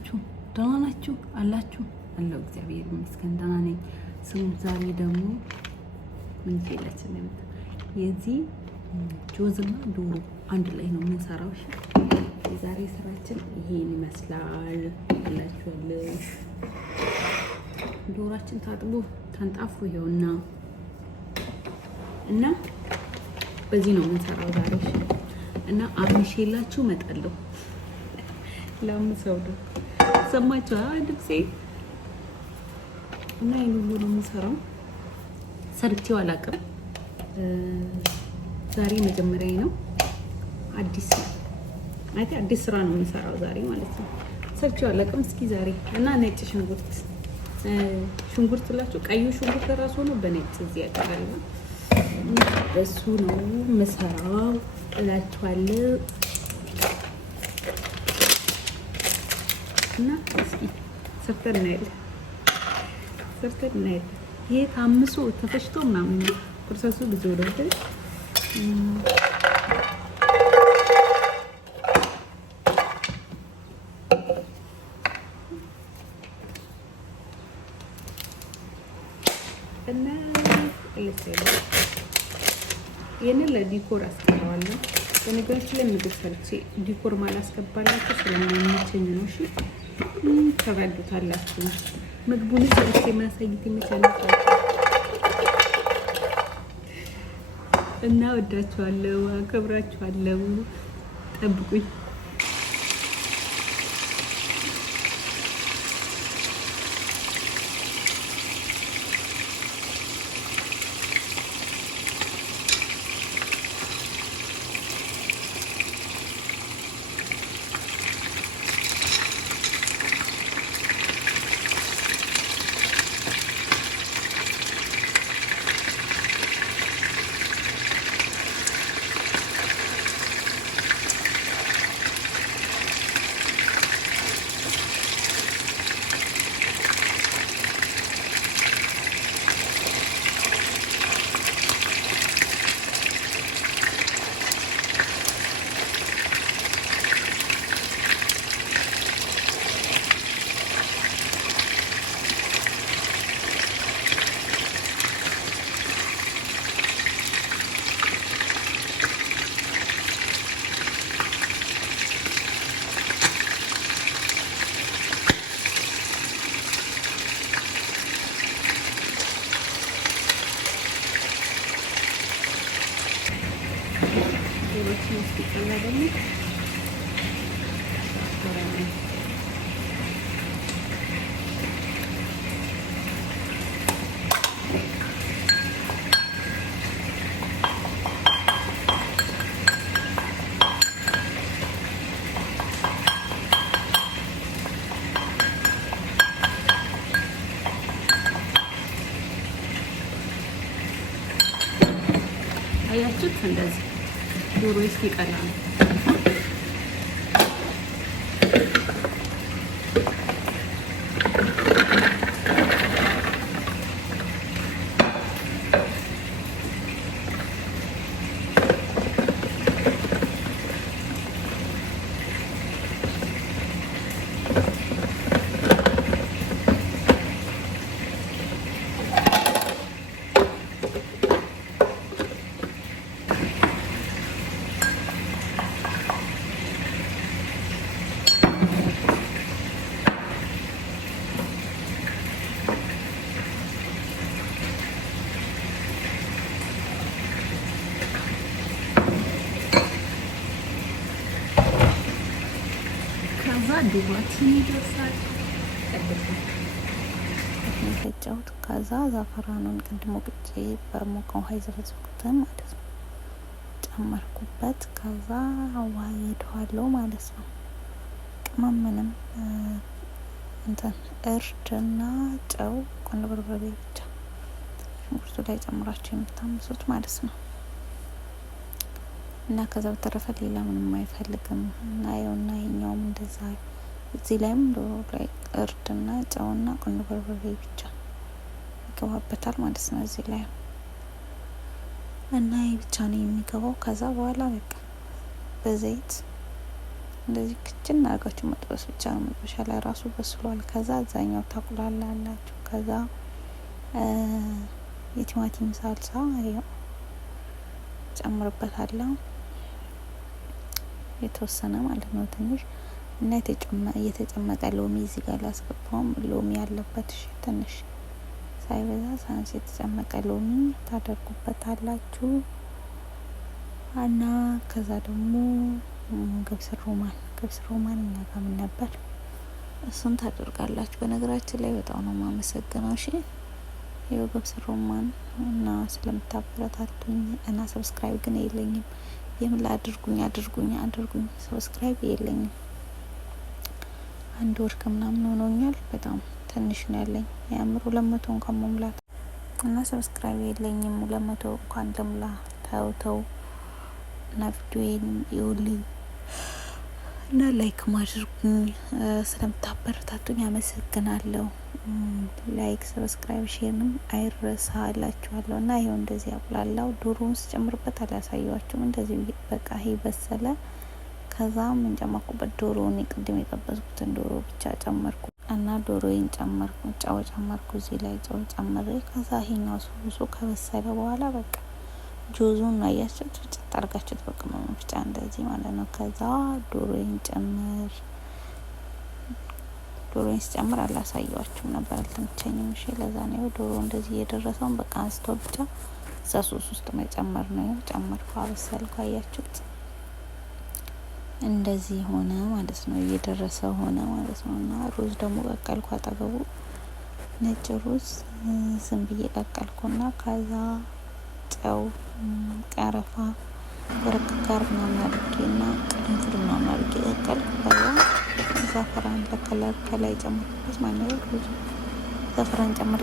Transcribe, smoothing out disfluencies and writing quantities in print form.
ናችሁ? ደህና ናችሁ አላችሁ? አለው እግዚአብሔር ይመስገን ደህና ነኝ። ስሙ ዛሬ ደግሞ ምን ይላችሁ ነው የዚህ ጆዝና ዶሮ አንድ ላይ ነው የምንሰራው። እሺ የዛሬ ስራችን ይሄን ይመስላል እላችኋለሁ። ዶሮአችን ታጥቦ ታንጣፉ ይኸውና እና በዚህ ነው የምንሰራው ዛሬ እና አብሽላችሁ መጣለሁ። ለምሰውዱ ሰማችሁ ድምጼ እና ይሄን ሁሉ ነው የምሰራው። ሰርቼው አላውቅም። ዛሬ መጀመሪያዬ ነው። አዲስ ስራ ነው የምሰራው ዛሬ ማለት ነው። ሰርቼው አላውቅም። እስኪ ዛሬ እና ነጭ ሽንኩርት ላችሁ ቀዩ ሽንኩርት ራሱ ነው በነጭ እዚህ ያቀራል። እሱ ነው የምሰራው እላችኋለሁ። እና እስኪ ሰርተን እናያለን። ይሄ ታምሶ ተፈጭቶ ምናምን ነው ፕሮሰሱ ብዙ ወደ እና ይሄንን ለዲኮር አስቀምጠዋለሁ። በነገራችን ላይ ምግብ ሰርቼ ዲኮር ማላስገባላችሁ ስለማይመቸኝ ነው። እሺ ተረዱታላችሁ። ምግቡን ሰርቼ ማሳየት ይመቻላል እና ወዳችኋለሁ፣ አከብራችኋለሁ። ጠብቁኝ። አያችሁት? እንደዚህ ዶሮ እስኪቀላ ነው። ዱባችን ይደርሳል። ፈጫውት ከዛ ዛፈራኑን ቅድሞ ቅጬ በርሞቀው ውሃ የዘፈዘፍኩትን ማለት ነው ጨመርኩበት። ከዛ አዋህደዋለሁ ማለት ነው። ቅመም ምንም እንትን እርድና ጨው፣ ቆንጆ በርበሬ ብቻ ሽንኩርቱ ላይ ጨምራችሁ የምታምሱት ማለት ነው። እና ከዛ በተረፈ ሌላ ምንም አይፈልግም። እና ያውና ይኛውም እንደዛ እዚህ ላይም ዶሮ ላይ እርድና ጨውና ቆንጆ በርበሬ ብቻ ይገባበታል ማለት ነው እዚህ ላይ እና ይህ ብቻ ነው የሚገባው። ከዛ በኋላ በቃ በዘይት እንደዚህ ክችን አድርጋችሁ መጥበስ ብቻ ነው። መጥበሻ ላይ ራሱ በስሏል። ከዛ አዛኛው ታቁላላላችሁ። ከዛ የቲማቲም ሳልሳ ይኸው ጨምርበታለሁ የተወሰነ ማለት ነው ትንሽ እና የተጨመቀ ሎሚ እዚህ ጋር ላስገባውም ሎሚ ያለበት ትንሽ ሳይበዛ ሳንስ የተጨመቀ ሎሚ ታደርጉበታላችሁ እና ከዛ ደግሞ ገብስ ሮማን እኛ ጋር ምን ነበር እሱን ታደርጋላችሁ። በነገራችን ላይ በጣም ነው የማመሰግነው። እሺ ይኸው ገብስ ሮማን እና ስለምታበረታቱኝ እና ሰብስክራይብ ግን የለኝም። የምን አድርጉኝ ሰብስክራይብ የለኝም። 1 ወር ከምናምን ሆኖኛል። በጣም ትንሽ ነው ያለኝ ያምሩ 200 እንኳን መሙላት እና ሰብስክራይብ የለኝም። 200 እንኳን ልምላ ተው እና ቪዲዮዬን ይውልኝ እና ላይክ ማድርጉኝ። ስለምታበረታቱኝ አመሰግናለሁ። ላይክ ሰብስክራይብ ሼርንም አይረሳ እላችኋለሁ። እና ይሄው እንደዚህ አቁላላው ዶሮውን ስጨምርበት አላሳየዋችሁም። እንደዚህ በቃ ይሄ በሰለ። ከዛ ምን ጨመርኩበት? ዶሮውን ቅድም የጠበስኩትን ዶሮ ብቻ ጨመርኩ እና ዶሮዬን ጨመርኩ። ጨው ጨመርኩ እዚህ ላይ ጨው ጨምሬ ከዛ ይሄኛው ሶሱ ከበሰለ በኋላ በቃ ጆዙን አያችሁት ጭጥ አድርጋችሁት በቃ መፍጫ እንደዚህ ማለት ነው። ከዛ ዶሮዬን ስጨምር አላሳየዋችሁም ነበር አልተመቸኝም። እሺ ለዛ ነው ዶሮ እንደዚህ እየደረሰውን በቃ አንስቶ ብቻ እዛ ሶስ ውስጥ መጨመር ነው። ጨመርኩ፣ አበሰልኩ። አያችሁት እንደዚህ ሆነ ማለት ነው። እየደረሰ ሆነ ማለት ነው። እና ሩዝ ደግሞ ቀቀልኩ አጠገቡ ነጭ ሩዝ ዝም ብዬ ቀቀልኩና ከዛ ጨው፣ ቀረፋ፣ በረከጋር ምናምን አድርጌና ቅርንፉድ ምናምን አድርጌ ቀቀልኩ። ከዛ ዘፈራን ለከለር ከላይ ጨምርኩበት ማለት ነው። ዘፈራን ጨምሬ